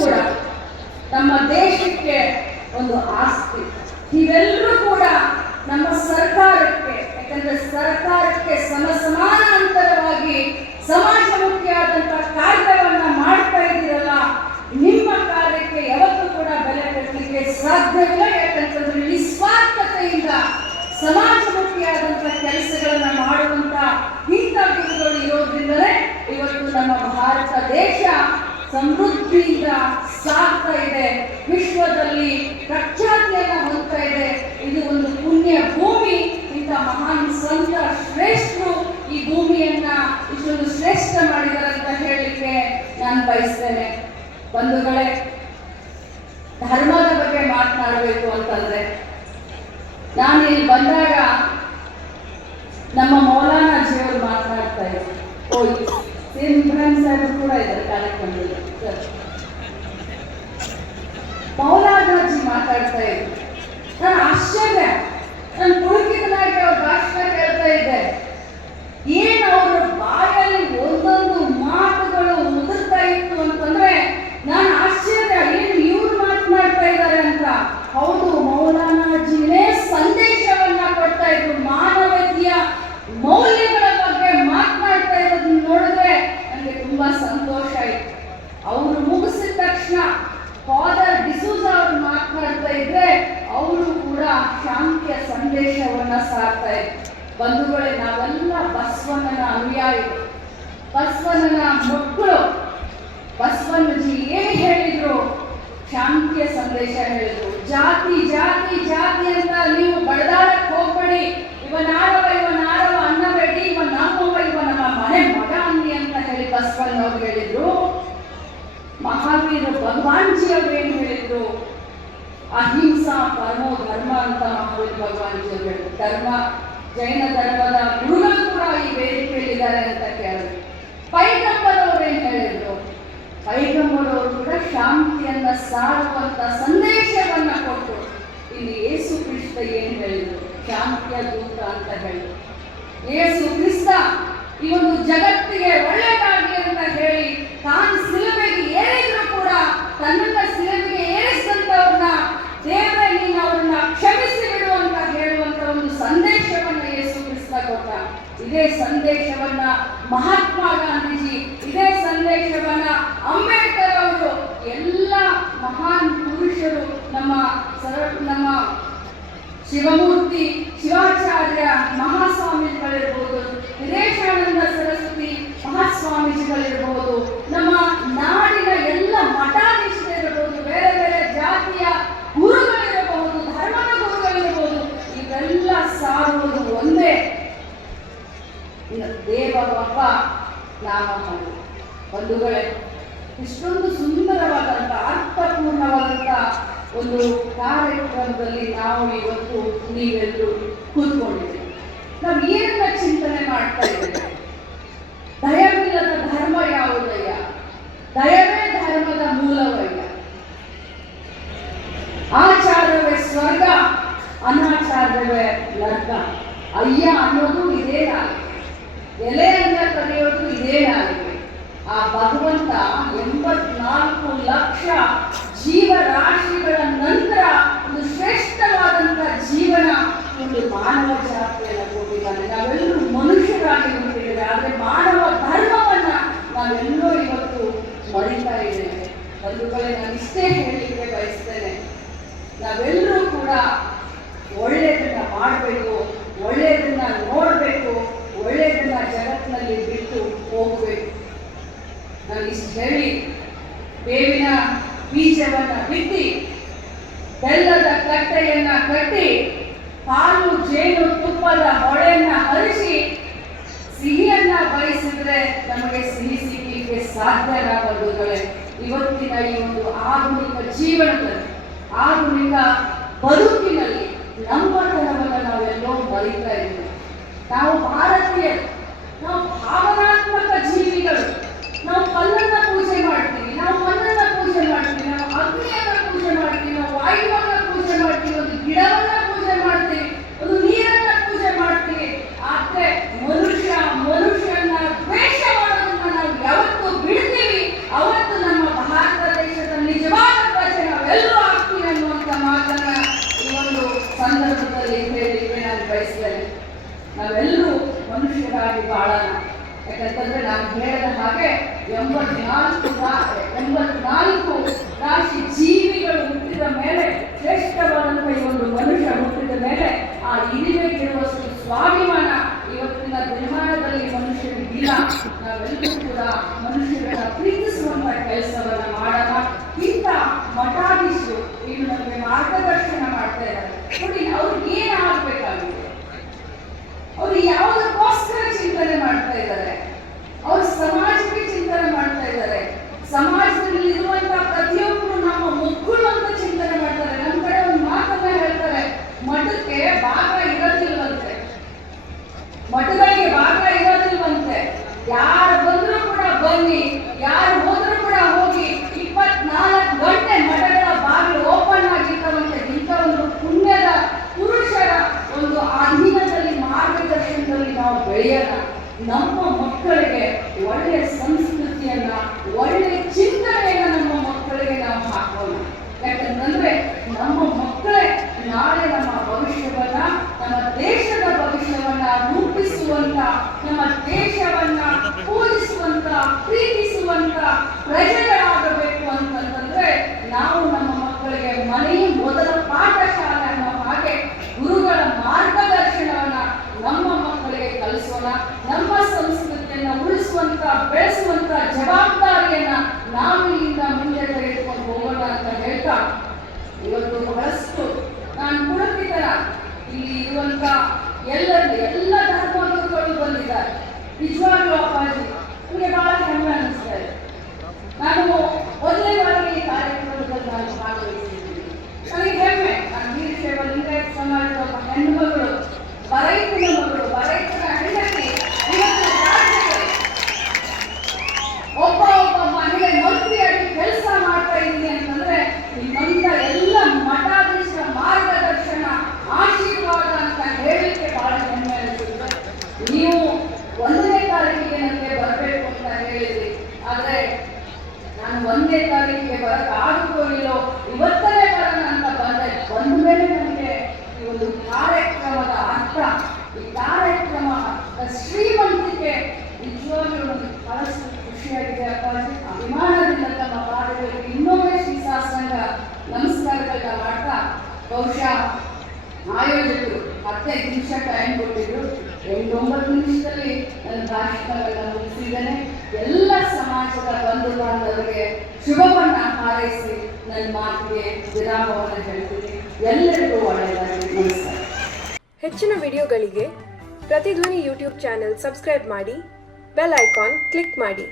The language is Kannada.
ಕೂಡ ನಮ್ಮ ದೇಶಕ್ಕೆ ಒಂದು ಆಸ್ತಿ. ನೀವೆಲ್ಲರೂ ಕೂಡ ನಮ್ಮ ಸರ್ಕಾರಕ್ಕೆ, ಯಾಕಂದ್ರೆ ಸರ್ಕಾರಕ್ಕೆ ಸಮಾನಾಂತರವಾಗಿ ಸಮಾಜಮುಖಿಯಾದಂತಹ ಕಾರ್ಯವನ್ನ ಮಾಡ್ತಾ ಇದ್ದೀರಲ್ಲ, ನಿಮ್ಮ ಕಾರ್ಯಕ್ಕೆ ಯಾವತ್ತೂ ಕೂಡ ಬೆಲೆ ಕಟ್ಟಲಿಕ್ಕೆ ಸಾಧ್ಯವಿಲ್ಲ. ಯಾಕಂತಂದ್ರೆ ನಿಸ್ವಾರ್ಥತೆಯಿಂದ ಸಮಾಜಮುಖಿಯಾದಂತಹ ಕೆಲಸಗಳನ್ನ ಮಾಡುವಂತ ಇಂಥ ಗುರುಗಳು ಇರೋದ್ರಿಂದಲೇ ಇವತ್ತು ನಮ್ಮ ಭಾರತ ದೇಶ ಸಮೃದ್ಧಿಯಿಂದ ಸಾಗ್ತಾ ಇದೆ, ವಿಶ್ವದಲ್ಲಿ ಪ್ರಖ್ಯಾತಿಯನ್ನು ಹೊಂದ್ತಾ ಇದೆ. ಇದು ಒಂದು ಪುಣ್ಯ ಭೂಮಿ. ಇಂಥ ಮಹಾನ್ ಸಂತ ಶ್ರೇಷ್ಠರು ಈ ಭೂಮಿಯನ್ನ ಇಷ್ಟೊಂದು ಶ್ರೇಷ್ಠ ಮಾಡಿದ್ದಾರೆ ಅಂತ ಹೇಳಲಿಕ್ಕೆ ನಾನು ಬಯಸ್ತೇನೆ. ಬಂಧುಗಳೇ, ಧರ್ಮದ ಬಗ್ಗೆ ಮಾತನಾಡಬೇಕು ಅಂತಂದ್ರೆ, ನಾನು ಇಲ್ಲಿ ಬಂದಾಗ ನಮ್ಮ ಮೌಲಾನಾಜಿಯವರು ಮಾತನಾಡ್ತಾ ಇದ್ರು. ಇಬ್ರಾಹಿಂ ಸಾಹೇಬ್ ಕೂಡ ಇದ್ದಾರೆ ಕಾರ್ಯಕ್ರಮದಲ್ಲಿ. ಮೌಲಾನಾಜಿ ಮಾತಾಡ್ತಾ ಇದ್ರು. ನಾನು ಆಶ್ಚರ್ಯ, ನಾನು ಪುಳಕಿತನಾಗಿ ಅವ್ರ ಭಾಷಣ ಕೇಳ್ತಾ ಇದ್ದೆ. ಏನು ಅವ್ರ ಬಾಯಲ್ಲಿ ಒಂದೊಂದು ಮಾತುಗಳು ಉದುರ್ತಾ ಇತ್ತು ಅಂತಂದ್ರೆ ನಾನು ಆಶ್ಚರ್ಯ, ಏನು ಇವ್ರು ಮಾತನಾಡ್ತಾ ಇದ್ದಾರೆ ಅಂತ. ಹೌದು, ಮೌಲಾನಾಜಿನೇ ಸಂದೇಶವನ್ನ ಕೊಡ್ತಾ ಇದ್ರು, ಮಾನವೀಯ ಮೌಲ್ಯಗಳ ಬಗ್ಗೆ ಮಾತನಾಡ್ತಾ ಇರೋದನ್ನ ನೋಡಿದ್ರೆ ನನಗೆ ತುಂಬಾ ಸಂತೋಷ ಆಯ್ತು. ಅವರು ಮುಗಿಸಿದ ತಕ್ಷಣ ಫಾದರ್ ಡಿಸೂಜಾ ಅವರು ಮಾತನಾಡ್ತಾ ಇದ್ರೆ ಅವರು ಕೂಡ ಶಾಂತಿಯ ಸಂದೇಶವನ್ನ ಸಾರ್ತಾ ಇದ್ರು. ಬಂಧುಗಳೇ, ನಾವೆಲ್ಲ ಬಸವಣ್ಣನ ಅನುಯಾಯಿಗಳು, ಬಸವಣ್ಣನ ಮಕ್ಕಳು. ಬಸವಣ್ಣಜಿ ಏನು ಹೇಳಿದ್ರು? ಶಾಂತಿಯ ಸಂದೇಶ ಹೇಳಿದ್ರು. ಜಾತಿ ಜಾತಿ ಜಾತಿ ಅಂತ ನೀವು ಬಡದಾಡಕ್ ಹೋಗ್ಬೇಡಿ, ಇವನಾರವ ಅನ್ನಬೇಡಿ, ಇವ ನಮ್ಮವ, ಇವ ನಮ್ಮ ಮನೆ ಮಗ ಅಂದಿ ಅಂತ ಹೇಳಿ ಬಸವಣ್ಣವ್ರು ಹೇಳಿದ್ರು. ಮಹಾವೀರ ಭಗವಾನ್ಜಿ ಅವರು ಏನು ಹೇಳಿದ್ರು? ಅಹಿಂಸಾ ಪರಮೋ ಧರ್ಮ ಅಂತ ಮಹಾವೀರ ಭಗವಾನ್ಜಿ ಅವರು ಹೇಳಿದ್ರು. ಜೈನ ಧರ್ಮದ ಗುರುಗಳು ಕೂಡ ಈ ವೇದಿಕೆಯಲ್ಲಿದ್ದಾರೆ ಅಂತ ಕೇಳಿದ್ರು. ಪೈಗಂಬರ್ ಅವರು ಏನ್ ಹೇಳಿದ್ರು? ಪೈಗಂಬರ್ ಅವರು ಕೂಡ ಶಾಂತಿಯನ್ನ ಸಾರುವಂತ ಸಂದೇಶವನ್ನ ಕೊಟ್ಟರು. ಇಲ್ಲಿ ಯೇಸು ಕ್ರಿಸ್ತ ಏನ್ ಹೇಳಿದ್ರು? ಶಾಂತಿಯ ದೂತ ಅಂತ ಹೇಳಿದ್ರು. ಯೇಸು ಕ್ರಿಸ್ತ ಈ ಒಂದು ಜಗತ್ತಿಗೆ ಒಳ್ಳೆಯದಾಗಲಿ ಅಂತ ಹೇಳಿ ತಾನು ಸಿಲುಬೆಗೆ ಏರಿದ್ರು ಕೂಡ ತನ್ನನ್ನ ಸಿಲುಬೆಗೆ ಏರಿಸಿದಂತವ್ರನ್ನ ದೇವರೇ ನೀನು ಅವ್ರನ್ನ ಕ್ಷಮಿಸಿ ಬಿಡು ಅಂತ ಹೇಳುವಂತ ಒಂದು ಸಂದೇಶವನ್ನ ಯೇಸು ಕ್ರಿಸ್ತ ಕೊಟ್ಟ. ಇದೇ ಸಂದೇಶವನ್ನ ಮಹಾತ್ಮ ಗಾಂಧೀಜಿ, ಇದೇ ಸಂದೇಶವನ್ನ ಅಂಬೇಡ್ಕರ್ ಅವರು, ಎಲ್ಲ ಮಹಾನ್ ಪುರುಷರು, ನಮ್ಮ ಶಿವಮೂರ್ತಿ ಶಿವಾಚಾರ್ಯ ಮಹಾಸ್ವಾಮೀಜಿಗಳಿರ್ಬೋದು, ವಿದೇಶಾನಂದ ಸರಸ್ವತಿ ಮಹಾಸ್ವಾಮೀಜಿಗಳಿರ್ಬೋದು, ನಮ್ಮ ನಾಡಿನ ಎಲ್ಲ ಮಠಾಧೀಶರಿರ್ಬೋದು, ಬೇರೆ ಬೇರೆ ಜಾತಿಯ ಗುರುಗಳಿರಬಹುದು, ಧರ್ಮದ ಗುರುಗಳಿರಬಹುದು, ಇವೆಲ್ಲ ಸಾರುವುದು ಒಂದೇ, ದೇವರೊಬ್ಬ ನಾಮಹರಿ. ಬಂಧುಗಳೇ, ಇಷ್ಟೊಂದು ಸುಂದರವಾದಂಥ ಅರ್ಥಪೂರ್ಣವಾದಂಥ ಒಂದು ಕಾರ್ಯಕ್ರಮದಲ್ಲಿ ನಾವು ಇವತ್ತು ನೀವೆಲ್ಲರೂ ಕೂತ್ಕೊಂಡಿದ್ದೀವಿ. ನಾವು ಏನನ್ನ ಚಿಂತನೆ ಮಾಡ್ತಾ ಇದ್ದೇವೆ? ದಯವಿಲ್ಲದ ಧರ್ಮ ಯಾವುದಯ್ಯ? ದಯವೇ ಧರ್ಮದ ಮೂಲವಯ್ಯ. ಆಚಾರವೇ ಸ್ವರ್ಗ, ಅನಾಚಾರವೇ ನರ್ಕ. ಅಯ್ಯ ಅನ್ನೋದು ಇದೇ ನಾಲಿಗೆ, ಎಲೆ ಅಂತ ಕರೆಯೋದು ಇದೇ ನಾಲಿಗೆ. ಆ ಭಗವಂತ 84 ಲಕ್ಷ ಜೀವರಾಶಿಗಳ ನಂತರ ಒಂದು ಶ್ರೇಷ್ಠವಾದಂತ ಜೀವನ ಒಂದು ಮಾನವ ಜಾತಿಯನ್ನು ಕೊಟ್ಟಿದ್ದಾನೆ. ನಾವೆಲ್ಲರೂ ಮನುಷ್ಯರಾಗಿ ಹುಟ್ಟಿದ್ದೇವೆ, ಆದರೆ ಮಾನವ ಧರ್ಮವನ್ನ ನಾವೆಲ್ಲೋ ಇವತ್ತು ಮರಿತಾ ಇದ್ದೇವೆ. ಬಂಧುಗಳೇ, ನಾನು ಇಷ್ಟೇ ಹೇಳಲಿಕ್ಕೆ ಬಯಸ್ತೇನೆ, ನಾವೆಲ್ಲರೂ ಕೂಡ ಒಳ್ಳೆಯದನ್ನ ಮಾಡಬೇಕು, ಒಳ್ಳೆಯದನ್ನ ನೋಡಬೇಕು, ಒಳ್ಳೆಯದನ್ನ ಜಗತ್ತಿನಲ್ಲಿ ಬಿಟ್ಟು ಹೋಗಬೇಕು. ನಾನು ಇಷ್ಟು ಹೇಳಿ, ಬೇವಿನ ಬೀಜವನ್ನ ಬಿತ್ತಿ ಬೆಲ್ಲದ ಕಟ್ಟೆಯನ್ನ ಕಟ್ಟಿ ಹಾಲು ಜೇನು ತುಪ್ಪದ ಹೊಳೆಯನ್ನ ಹರಿಸಿ ಸಿಹಿಯನ್ನ ಬಯಸಿದ್ರೆ ನಮಗೆ ಸಿಹಿ ಸಿಗಲಿಕ್ಕೆ ಸಾಧ್ಯನ? ಬಂಧುಗಳೇ, ಇವತ್ತಿನ ಈ ಒಂದು ಆಧುನಿಕ ಜೀವನದಲ್ಲಿ, ಆಧುನಿಕ ಬದುಕಿನಲ್ಲಿ ನಮ್ಮತನವನ್ನು ನಾವೆಲ್ಲೋ ಮರಿತಾ ಇದ್ದೀವಿ. ನಾವು ಭಾರತೀಯರು, ನಾವು ಭಾವನಾತ್ಮಕ ಜೀವಿಗಳು. ನಾವು ಕಲ್ಲನ್ನ ಪೂಜೆ ಮಾಡ್ತೀವಿ, ನಾವು ಮಣ್ಣನ್ನ ಪೂಜೆ ಮಾಡ್ತೀವಿ, ನಾವು ಅಗ್ನಿಯನ್ನ ಪೂಜೆ ಮಾಡ್ತೀವಿ, ನಾವು ವಾಯುವನ್ನ ಪೂಜೆ ಮಾಡ್ತೀವಿ, ಒಂದು ಗಿಡವನ್ನ ಪೂಜೆ ಮಾಡ್ತೀವಿ, ಒಂದು ನೀರನ್ನ ಪೂಜೆ ಮಾಡ್ತೀವಿ. ಆದ್ರೆ ಮನುಷ್ಯನ ದ್ವೇಷ ಮಾಡೋದನ್ನ ನಾವು ಯಾವತ್ತು ಬಿಡ್ತೀವಿ, ಅವತ್ತು ನಮ್ಮ ಭಾರತ ದೇಶದ ಯಾಕಂದ್ರೆ ನಾನು ಹೇಳಿದ ಹಾಗೆ 84 ರಾಶಿ ಜೀವಿಗಳು ಹುಟ್ಟಿದ ಮೇಲೆ ಶ್ರೇಷ್ಠವಾದಂತಹ ಈ ಒಂದು ಮನುಷ್ಯ ಹುಟ್ಟಿದ ಮೇಲೆ ಆ ಇರುವಷ್ಟು ಸ್ವಾಭಿಮಾನ ಇವತ್ತಿನ ದಿನಮಾನದಲ್ಲಿ ಮನುಷ್ಯರಿಗಿಲ್ಲ. ನಾವೆಲ್ಲರೂ ಕೂಡ ಮನುಷ್ಯರನ್ನ ಪ್ರೀತಿಸುವಂತ ಕೆಲಸವನ್ನ ಮಾಡೋಣ. ಇಂಥ ಮಠಾಧೀಶರು ಇನ್ನು ನಮಗೆ ಮಾರ್ಗದರ್ಶನ ಮಾಡ್ತಾ ಇದ್ದಾರೆ ನೋಡಿ. ಅವ್ರಿಗೆ ಏನಾಗಬೇಕಾಗಿದೆ, ಅವ್ರು ಯಾವುದಕ್ಕೋಸ್ಕರ ಚಿಂತನೆ ಮಾಡ್ತಾ ಇದ್ದಾರೆ, ಅವ್ರು ಸಮಾಜಕ್ಕೆ ಚಿಂತನೆ ಮಾಡ್ತಾ ಇದ್ದಾರೆ. ಸಮಾಜದಲ್ಲಿ ಇರುವಂತಹ ಪ್ರತಿಯೊಬ್ಬರು ನಮ್ಮ ಮಕ್ಕಳು ಅಂತ ಚಿಂತನೆ ಮಾಡ್ತಾರೆ. ನಮ್ಮ ಕಡೆ ಒಂದು ಮಾತನ್ನ ಹೇಳ್ತಾರೆ, ಮಠಕ್ಕೆ ಭಾಗ ಇರೋದಿಲ್ವಂತೆ, ಮಠಗಳಿಗೆ ಭಾಗ ಇರೋದಿಲ್ವಂತೆ. ಯಾರು ಬಂದ್ರು ಕೂಡ ಬನ್ನಿ, ಯಾರು ಹೋದ್ರು ಕೂಡ ಹೋಗಿ, 24 ಗಂಟೆ ಮಠಗಳ ಬಾಗಿಲು ಓಪನ್ ಆಗಿರ್ತವಂತೆ. ಇಂಥ ಒಂದು ಪುಣ್ಯದ ಪುರುಷರ ಒಂದು ಅಧೀನದಲ್ಲಿ ಮಾರ್ಗದರ್ಶನದಲ್ಲಿ ನಾವು ಬೆಳೆಯೋಣ. ನಮ್ಮ ಮಕ್ಕಳಿಗೆ ಒಳ್ಳೆಯ ಸಂಸ್ಕೃತಿಯನ್ನ, ಒಳ್ಳೆಯ ಚಿಂತನೆಯನ್ನ ನಮ್ಮ ಮಕ್ಕಳಿಗೆ ನಾವು ಹಾಕೋಣ. ಯಾಕಂತಂದ್ರೆ ನಮ್ಮ ಮಕ್ಕಳೇ ನಾಳೆ ನಮ್ಮ ಭವಿಷ್ಯವನ್ನ, ನಮ್ಮ ದೇಶದ ಭವಿಷ್ಯವನ್ನ ರೂಪಿಸುವಂತ, ನಮ್ಮ ದೇಶವನ್ನ ಪೂಜಿಸುವಂತ, ಪ್ರೀತಿಸುವಂತ ಪ್ರಜೆಗಳಾಗಬೇಕು ಅಂತಂದ್ರೆ ನಾವು ನಮ್ಮ ಮಕ್ಕಳಿಗೆ ಮನೆಯ ಮೊದಲ ಪಾಠಶಾಲೆ ಅನ್ನೋ ಹಾಗೆ ಗುರುಗಳ ಮಾರ್ಗದರ್ಶನವನ್ನ ನಮ್ಮ ಮಕ್ಕಳಿಗೆ ಕಲಿಸೋಣ. ನಮ್ಮ ಸಂಸ್ಕೃತಿಯನ್ನ ಉಳಿಸುವಂತ, ಬೆಳೆಸುವಂತ ಜವಾಬ್ದಾರಿಯನ್ನ ನಾವು ಇಲ್ಲಿಂದ ಮುಂದೆ ತೆಗೆದುಕೊಂಡು ಹೋಗೋಣ ಅಂತ ಹೇಳ್ತಾ, ಇವತ್ತು ಬಹಳಷ್ಟು ನಾನು ಪುಳಕಿತರ ಇಲ್ಲಿ ಇರುವಂತ ಎಲ್ಲ ಧರ್ಮಗುರುಗಳು ಬಂದಿದ್ದಾರೆ. ನಿಜವಾಗ್ಲೂ ಅಪ್ಪಾಜಿ ನನಗೆ ಬಹಳ ಹೆಮ್ಮೆ ಅನಿಸ್ತಾ ಇದೆ. ನಾನು ಮೊದಲನೇ ಬಾರಿಗೆ ಈ ಕಾರ್ಯಕ್ರಮದಲ್ಲಿ ನಾನು ಭಾಗವಹಿಸಿದ್ದೀನಿ. ನನಗೆ ಹೆಮ್ಮೆ. ನಾನು ವೀರಶೈವ ಲಿಂಗಾಯತ ಸಮಾಜದ ಒಬ್ಬ ಹೆಣ್ಣುಮಗಳು, ಬರೈತನ ಮಗಳು, ಬರೈತನ ಹೆಂಡತಿ, ಇವತ್ತು ಒಬ್ಬ ಮಹಿಳೆ ಮಂತ್ರಿಯಾಗಿ ಕೆಲಸ ಮಾಡ್ತಾ ಇದ್ದೀನಿ ಅಂತಂದ್ರೆ ನಿಮ್ಮಂತ ಎಲ್ಲ ಮಠಾಧೀಶರ ಮಾರ್ಗದರ್ಶನ, ಆಶೀರ್ವಾದ ಅಂತ ಹೇಳಲಿಕ್ಕೆ ಬಹಳ ಹೆಮ್ಮೆ ಅನಿಸುತ್ತೆ. ನೀವು 1ನೇ ತಾರೀಕಿಗೆ ನನಗೆ ಬರಬೇಕು ಅಂತ ಹೇಳಿದ್ರಿ, ಆದ್ರೆ ನಾನು 1ನೇ ತಾರೀಕಿಗೆ ಬರಕ್ಕಾಗುತ್ತೋ ಇಲ್ಲೋ, ಇವತ್ತನೇ ಬರೋಣ ಅಂತ ಬಂದ ಮೇಲೆ ನನಗೆ ಈ ಒಂದು ಕಾರ್ಯಕ್ರಮದ ಅರ್ಥ, ಈ ಕಾರ್ಯಕ್ರಮ ಶ್ರೀಮಂತಿಕೆ ನಿಜವಾಗ್ಲೂ ನನಗೆ ಬಹಳಷ್ಟು ಖುಷಿಯಾಗಿದೆ ಅಪ್ಪಾಜಿ. ಅಭಿಮಾನದಿಂದ ತಮ್ಮ ಪಾದಗಳಿಗೆ ಇನ್ನೊಮ್ಮೆ ಶ್ರೀ ಶಾಸನ ನಮಸ್ಕಾರಗಳನ್ನ ಮಾಡ್ತಾ, ಬಹುಶಃ ಆಯೋಜಕರು 15 ನಿಮಿಷ ಟೈಮ್ ಕೊಟ್ಟಿದ್ರು, 8-9 ನಿಮಿಷದಲ್ಲಿ ನನ್ನ ಭಾಷಣಗಳನ್ನ ಮುಗಿಸಿದ್ದೇನೆ. ಎಲ್ಲ ಸಮಾಜದ ಬಂಧು ಬಾಂಧವರಿಗೆ ಶುಭವನ್ನ ಹಾರೈಸಿ ನನ್ನ ಮಾತಿಗೆ ವಿರಾಮವನ್ನು ಹೇಳ್ತೀನಿ. ಎಲ್ಲರಿಗೂ ಒಳ್ಳೆಯದಾಗಲಿ. ನಮಸ್ಕಾರ. ಹೆಚ್ಚಿನ ವಿಡಿಯೋಗಳಿಗೆ ಪ್ರತಿಧ್ವನಿ ಯೂಟ್ಯೂಬ್ ಚಾನೆಲ್ ಸಬ್ಸ್ಕ್ರೈಬ್ ಮಾಡಿ, ಬೆಲ್ ಐಕಾನ್ ಕ್ಲಿಕ್ ಮಾಡಿ.